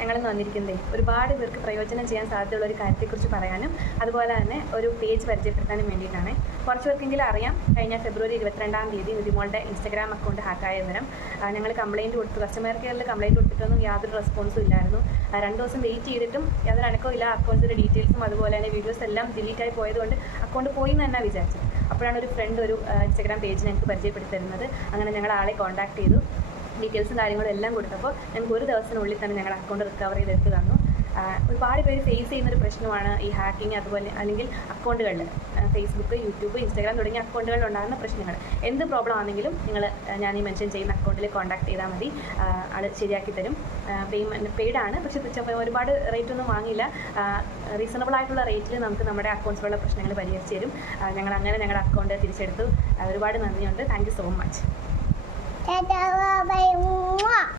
ഞങ്ങളിന്ന് വന്നിരിക്കുന്നത് ഒരുപാട് പേർക്ക് പ്രയോജനം ചെയ്യാൻ സാധ്യതയുള്ള ഒരു കാര്യത്തെക്കുറിച്ച് പറയാനും അതുപോലെ തന്നെ ഒരു പേജ് പരിചയപ്പെടുത്താനും വേണ്ടിയിട്ടാണ്. കുറച്ച് പേർക്കെങ്കിലും അറിയാം, കഴിഞ്ഞ ഫെബ്രുവരി 22-ാം തീയതി നിതിമോളുടെ ഇൻസ്റ്റാഗ്രാം അക്കൗണ്ട് ഹാക്കായ വിവരം. ഞങ്ങൾ കംപ്ലയിൻറ്റ് കൊടുത്തു, കസ്റ്റമർ കെയറിൽ കംപ്ലയിൻറ്റ് കൊടുത്തിട്ടൊന്നും യാതൊരു റെസ്പോൺസും ഇല്ലായിരുന്നു. 2 ദിവസം വെയിറ്റ് ചെയ്തിട്ടും യാതൊരു അനക്കവും ഇല്ല. അക്കൗണ്ട്സിൻ്റെ ഡീറ്റെയിൽസും അതുപോലെ തന്നെ വീഡിയോസ് എല്ലാം ഡിലീറ്റായി പോയതുകൊണ്ട് അക്കൗണ്ട് പോയി എന്ന് തന്നെ വിചാരിച്ചത്. അപ്പോഴാണ് ഒരു ഫ്രണ്ട് ഒരു ഇൻസ്റ്റാഗ്രാം പേജ് ഞങ്ങൾക്ക് പരിചയപ്പെടുത്തി തരുന്നത്. അങ്ങനെ ഞങ്ങൾ ആളെ കോൺടാക്ട് ചെയ്തു, ഡീറ്റെയിൽസും കാര്യങ്ങളും എല്ലാം കൊടുത്തപ്പോൾ ഞങ്ങൾക്ക് ഒരു ദിവസത്തിനുള്ളിൽ തന്നെ ഞങ്ങളുടെ അക്കൗണ്ട് റിക്കവർ ചെയ്തെടുത്ത് തന്നു. ഒരുപാട് പേര് ഫേസ് ചെയ്യുന്നൊരു പ്രശ്നമാണ് ഈ ഹാക്കിങ്, അതുപോലെ അല്ലെങ്കിൽ അക്കൗണ്ടുകളിൽ ഫേസ്ബുക്ക്, യൂട്യൂബ്, ഇൻസ്റ്റാഗ്രാം തുടങ്ങിയ അക്കൗണ്ടുകളിൽ ഉണ്ടാകുന്ന പ്രശ്നങ്ങൾ. എന്ത് പ്രോബ്ലം ആണെങ്കിലും ഞാൻ ഈ മെൻഷൻ ചെയ്യുന്ന അക്കൗണ്ടിൽ കോൺടാക്ട് ചെയ്താൽ മതി, ആൾ ശരിയാക്കി തരും. പെയ്ഡാണ്, പക്ഷേ ഒരുപാട് റേറ്റ് ഒന്നും വാങ്ങില്ല. റീസണബിൾ ആയിട്ടുള്ള റേറ്റിൽ നമുക്ക് നമ്മുടെ അക്കൗണ്ട്സിലുള്ള പ്രശ്നങ്ങൾ പരിഹരിച്ച് തരും. ഞങ്ങൾ അങ്ങനെ ഞങ്ങളുടെ അക്കൗണ്ട് തിരിച്ചെടുത്തു. ഒരുപാട് നന്ദിയുണ്ട്. Thank you so much.